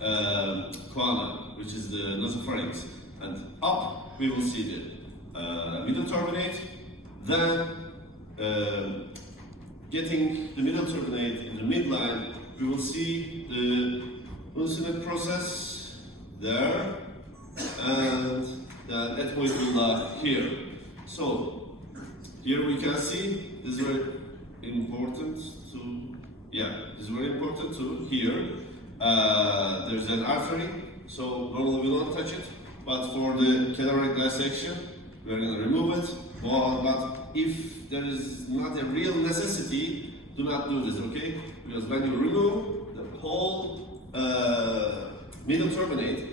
choana, which is the nasopharynx. And up, we will see the middle turbinate. Then, getting the middle turbinate in the midline, we will see the uncinate process there, and the ethmoid villi here. So, here we can see, this is very important to, this is very important to here. There's an artery, so normally we will not touch it, but for the cadaveric dissection, we are going to remove it. But if there is not a real necessity, do not do this, okay? Because when you remove the whole middle turbinate,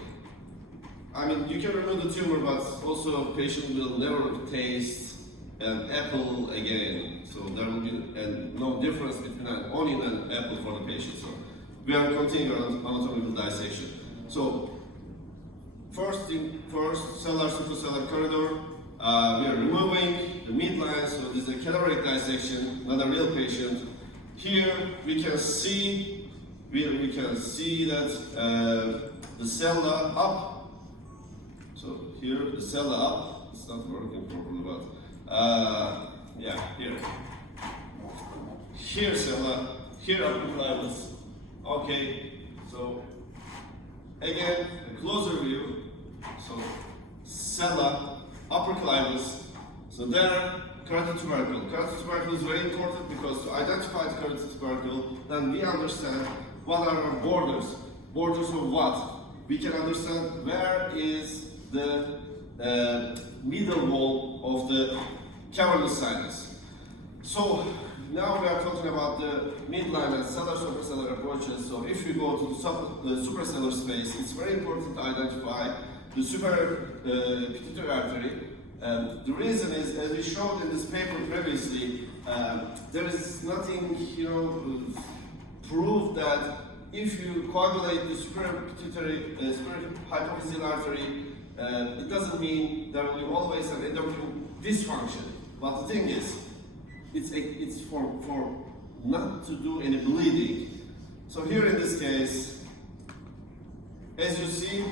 I mean, you can remove the tumor, but also a patient will never taste an apple again. So there will be no difference between an onion and apple for the patient. So we are continuing on anatomical dissection. So first thing first, cellular supracellular corridor. We are removing the midline, so this is a cadaveric dissection, not a real patient. Here we can see that the cella up. So here the cella up. It's not working properly, but here. Here cella, here operculus. Okay, so again a closer view. So cella, operculus. So there, carotid tubercle. Carotid tubercle is very important because to identify the carotid tubercle, then we understand what are our borders. Borders of what? We can understand where is the middle wall of the cavernous sinus. So now we are talking about the midline and cellular supracellular approaches. So if you go to the supracellular space, it's very important to identify the superior pituitary artery. The reason is, as we showed in this paper previously, there is nothing, proof that if you coagulate the superior pituitary, superior hypophyseal artery, it doesn't mean there will be always an endocrine dysfunction. But the thing is, it's for not to do any bleeding. So here in this case, as you see,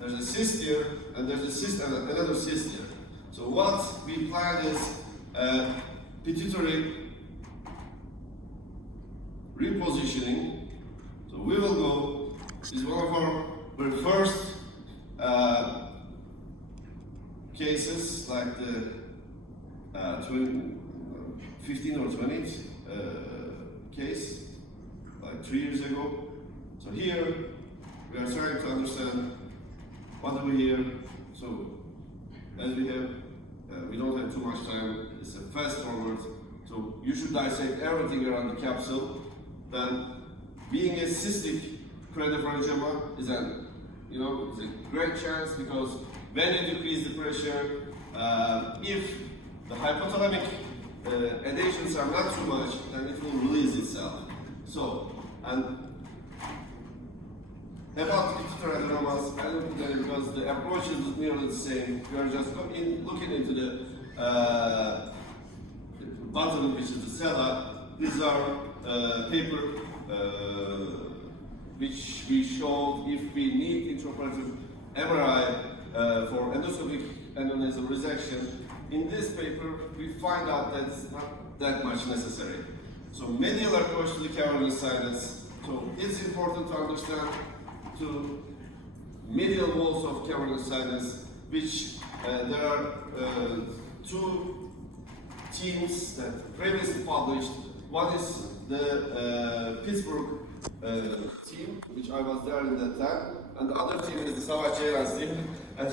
there's a cyst here, and there's a cyst and another cyst here. So what we plan is pituitary repositioning. So we will go, this is one of our very first cases, like the 15 or 20 case, like 3 years ago. So here, we are trying to understand what do we hear. So as we have, we don't have too much time, it's a fast forward. So you should dissect everything around the capsule. Then being a cystic craniopharyngioma is it's a great chance, because when you decrease the pressure, if the hypothalamic adhesions are not too much, then it will release itself. So, and about the pituitary adenomas, I don't think that because the approach is nearly the same. We are just looking into the bottom, which is the cella. These are paper which we showed if we need intraoperative MRI for endoscopic endonasal resection. In this paper, we find out that it's not that much necessary. So medial approach to the cavernous sinus. So it's important to understand to medial walls of cavernous sinus, which there are two teams that previously published. One is the Pittsburgh team, which I was there in that time, and the other team is the Savaş Ceylan's team. And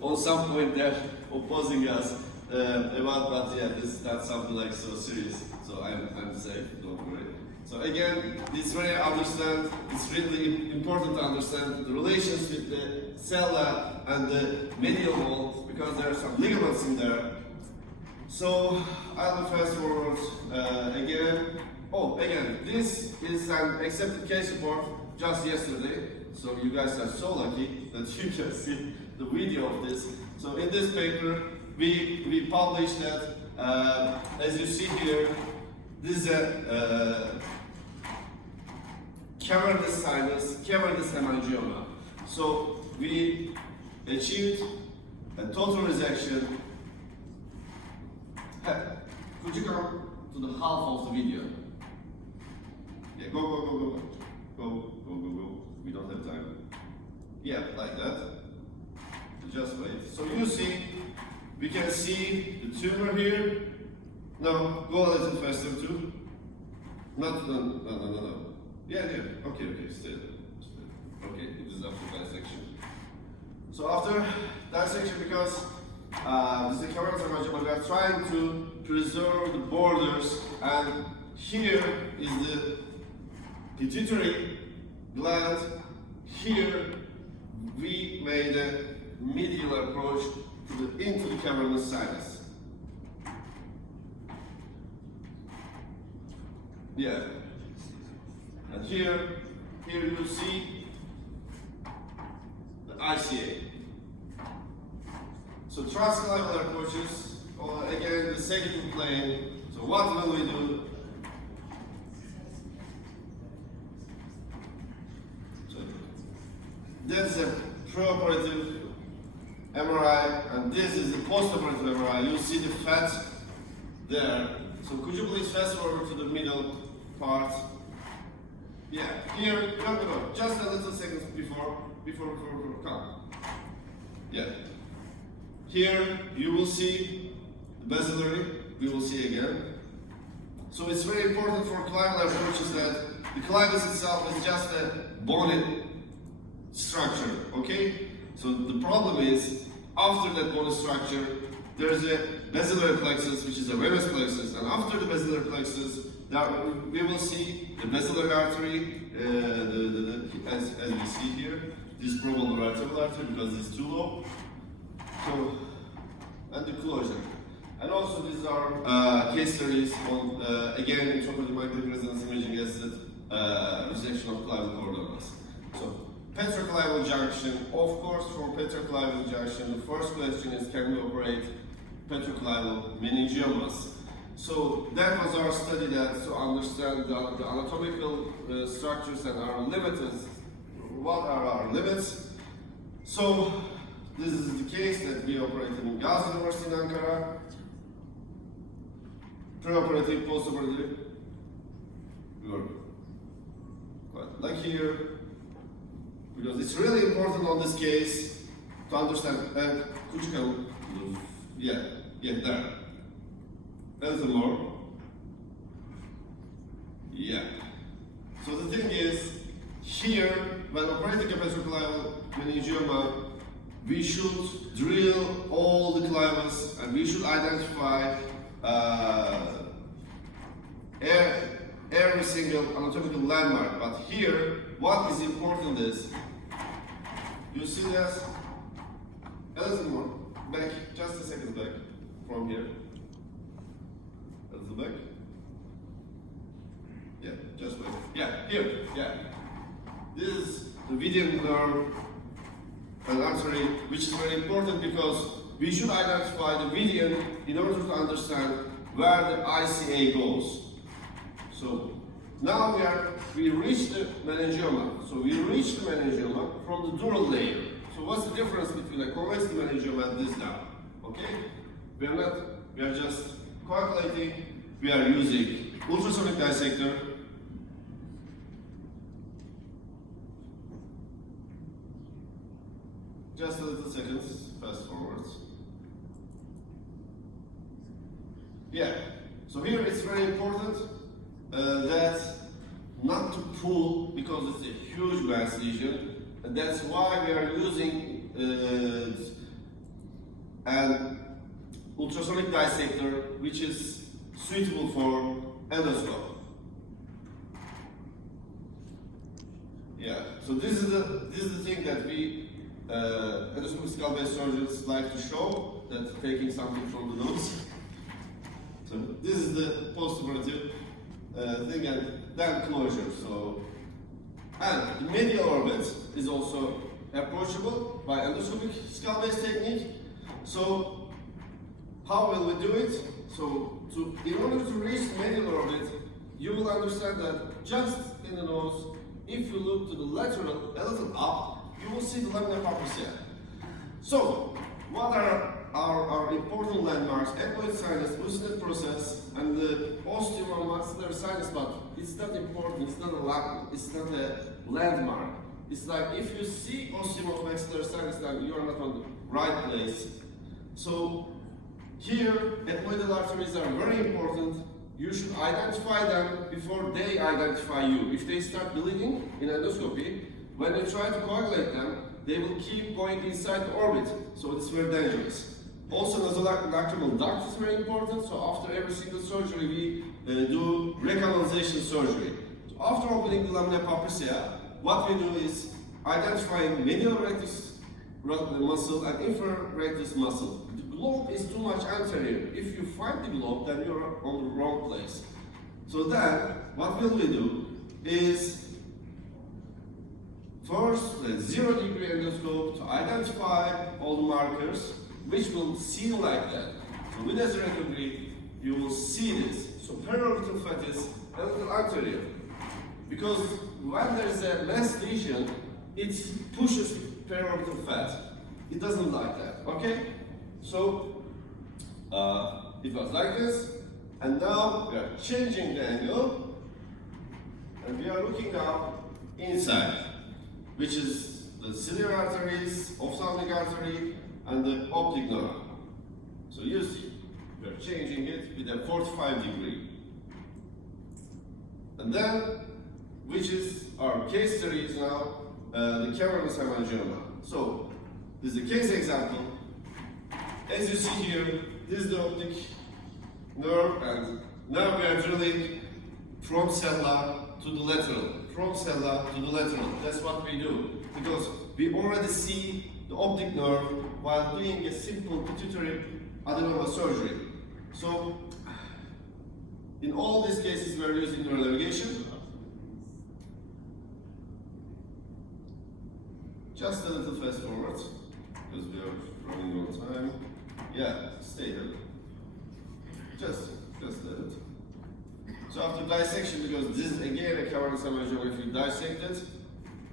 on some point they're opposing us but yeah, this is not something like so serious. So I'm safe, don't worry. So again, it's really important to understand the relations with the cella and the medial wall, because there are some ligaments in there. So I will fast forward again. Again, this is an accepted case report just yesterday. So you guys are so lucky that you can see the video of this. So in this paper, we published that, as you see here, this is a cavernous sinus, cavernous hemangioma. So we achieved a total resection. Could you come to the half of the video? Yeah, go. We don't have time. Yeah, like that. Just wait. So you see, we can see the tumor here. No, go a little faster too. No. Yeah. Okay, stay. Okay, it is after dissection. So after dissection, because this is a cavernous hemangioma, we are trying to preserve the borders, and here is the pituitary gland. Here we made a medial approach into the cavernous sinus. Yeah. And here you see the ICA. So transclavicular approaches, or again the second plane. So what will we do? So that's a preoperative MRI, and this is the postoperative MRI. You see the fat there. So could you please fast forward to the middle part? Yeah, here, no, just a little seconds before, come. Yeah. Here you will see the basilarity, we will see again. So it's very important for clavicular approaches that the clivus itself is just a bony structure, okay? So the problem is, after that bony structure, there's a basilar plexus, which is a venous plexus, and after the basilar plexus, we will see the basilar artery, as we see here. This is probably vertebral artery because it's too low. So, and the closure. And also these are case studies on, again, intraoperative magnetic resonance imaging assisted resection of clavicle cordons. So, petroclival junction, of course, for petroclival junction, the first question is, can we operate petroclival meningiomas? So that was our study to understand the anatomical structures and our limits. What are our limits? So this is the case that we operated in Gazi University in Ankara. Preoperative, postoperative. We were quite lucky here because it's really important on this case to understand. And could you come? Yeah, there. A little more. Yeah. So the thing is, here, when operating a petroclival meningioma, we should drill all the clivus and we should identify every single anatomical landmark. But here, what is important is, you see this? A little more. Back, just a second back from here. A little back. Yeah, just wait. Yeah, here, yeah. This is the median nerve and artery, which is very important because we should identify the median in order to understand where the ICA goes. So now we reach the meningioma. So we reach the meningioma from the dural layer. So what's the difference between a convex meningioma and this now? Okay? We are just calculating. We are using ultrasonic dissector. Just a little seconds, fast forwards. Yeah, so here it's very important that not to pull because it's a huge mass lesion, and that's why we are using an ultrasonic dissector which is suitable for endoscope. Yeah, so this is the thing that we endoscopic skull-based surgeons like to show, that taking something from the nose. So this is the postoperative thing, and then closure. So, and the medial orbit is also approachable by endoscopic skull-based technique. So how will we do it? So in order to reach the medial orbit, you will understand that just in the nose, if you look to the lateral, a little up, you will see the lamina papucea. So, what are our important landmarks? Ethmoid sinus, Busnet process, and the osteomaxillary sinus, but it's not important, it's not a landmark. It's like if you see osteomaxillary sinus, then you are not on the right place. So, here, ethmoidal arteries are very important. You should identify them before they identify you. If they start bleeding in endoscopy, when you try to coagulate them, they will keep going inside the orbit, so it's very dangerous. Also, nasolacrimal duct is very important, so after every single surgery, we do recanalization surgery. So after opening the lamina papucea, what we do is identifying medial rectus muscle and inferior rectus muscle. The globe is too much anterior. If you find the globe, then you're on the wrong place. So then, what will we do is first, the 0-degree endoscope to identify all the markers, which will seal like that. So with a 0-degree, you will see this. So periorbital fat is a little anterior. Because when there is a mass lesion, it pushes periorbital fat. It doesn't like that, okay? So, it was like this. And now we are changing the angle. And we are looking up inside, which is the ciliary arteries, ophthalmic artery, and the optic nerve. So you see, we are changing it with a 45-degree. And then, which is our case series now, the cavernous hemangioma. So, this is the case example. As you see here, this is the optic nerve, and now we are drilling from sella to the lateral. From sella to the lateral. That's what we do. Because we already see the optic nerve while doing a simple pituitary adenoma surgery. So, in all these cases, we are using neuronavigation. Just a little fast forward, because we are running out of time. Yeah, stay there. Just let it. So after dissection, because this is again a cavernous hemangioma, if you dissect it,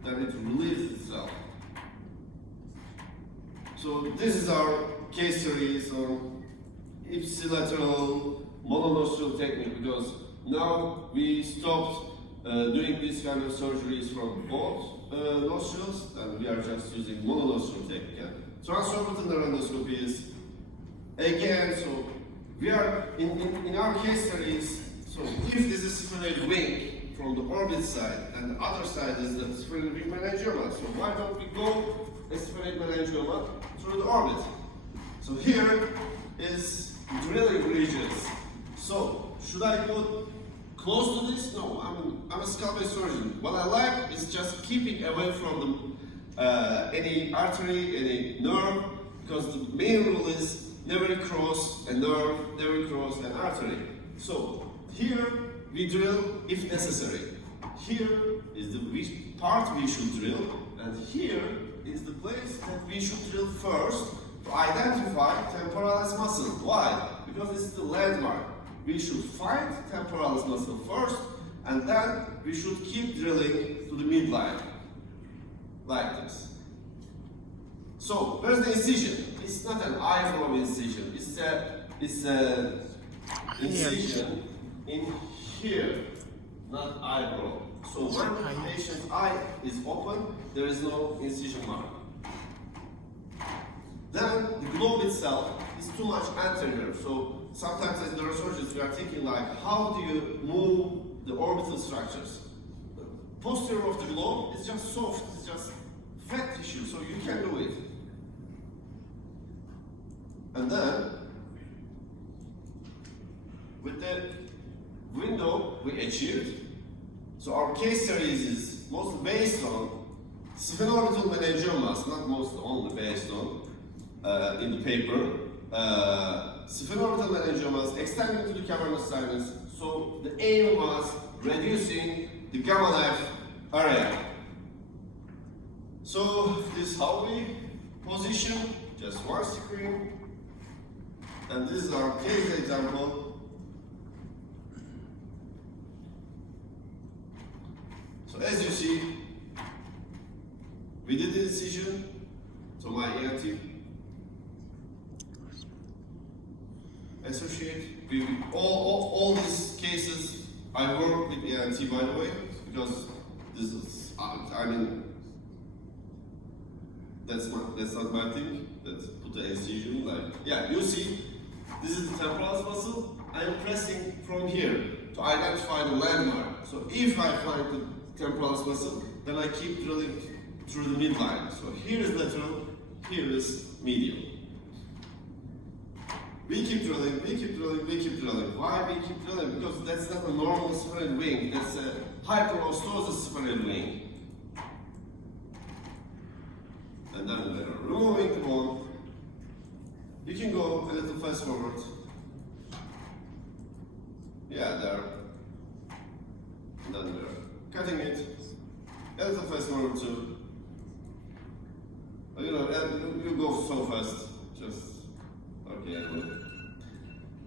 then it relieves itself. So this is our case series on ipsilateral mononostril technique, because now we stopped doing this kind of surgeries from both nostrils, and we are just using mononostril technique. Transorbital neurendoscopy is again, so we are in our case studies. So if this is sphenoid wing from the orbit side, and the other side is the sphenoid wing meningioma, so why don't we go a sphenoid meningioma through the orbit? So here is drilling regions. So should I go close to this? No, I'm a scalp-based surgeon. What I like is just keeping away from any artery, any nerve, because the main rule is never cross a nerve, never cross an artery. So here we drill if necessary. Here is the part we should drill, and here is the place that we should drill first to identify temporalis muscle. Why? Because it's the landmark. We should find temporalis muscle first, and then we should keep drilling to the midline, like this. So, where's the incision? It's not an eyebrow incision, it's a incision in here, not eyebrow. So when the patient's eye is open, there is no incision mark. Then the globe itself is too much anterior. So sometimes as neurosurgeons we are thinking like, how do you move the orbital structures? The posterior of the globe is just soft, it's just fat tissue, so you can do it. And then, with the window we achieved, so our case series is mostly based on sphenoorbital meningiomas, not mostly only based on in the paper. Sphenoorbital meningiomas extending to the cavernous sinus, so the aim was reducing the gamma knife area. So this is how we position, just one screen, and this is our case example. So as you see, we did the incision to my ENT. Associate. All these cases, I work with ENT, by the way, because this is, I mean, that's not my thing. Let's put the incision like, yeah, you see, this is the temporalis muscle. I am pressing from here to identify the landmark. So if I find the temporalis muscle, then I keep drilling through the midline. So here is lateral, here is medial. We keep drilling, we keep drilling, we keep drilling. Why we keep drilling? Because that's not a normal sphenoid wing. That's a hyperostosis sphenoid wing. And then we are removing the bone. You can go a little fast forward. Yeah, there. And then we're cutting it. A little fast forward too. You know, you go so fast. Just okay.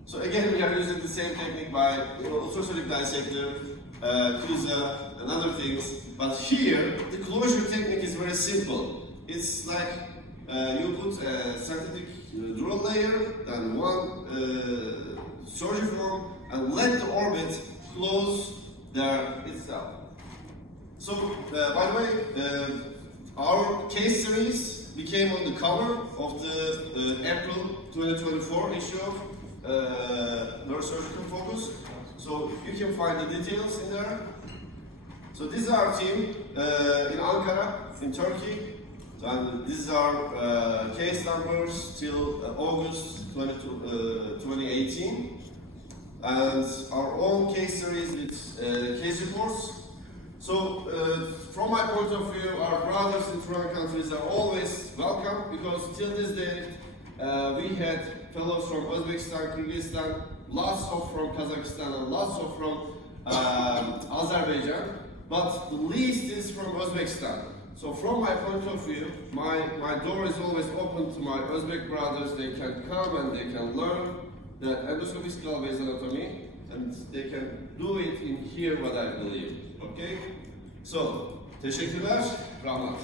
So again, we are using the same technique by ultrasonic dissector, CUSA, and other things. But here, the closure technique is very simple. It's like you put a synthetic dural layer, then one surgiform, and let the orbit close there itself. So, by the way, our case series became on the cover of the April 2024 issue of Neurosurgical Focus. So you can find the details in there. So this is our team in Ankara, in Turkey. And these are case numbers till August 2018. And our own case series with case reports. So, from my point of view, our brothers in foreign countries are always welcome because till this day, we had fellows from Uzbekistan, Kyrgyzstan, lots of from Kazakhstan, and lots of from Azerbaijan, but the least is from Uzbekistan. So from my point of view, my door is always open to my Uzbek brothers. They can come and they can learn that endoscopic skull base anatomy, and they can do it in here what I believe. Okay? So, teşekkürler, rahmat.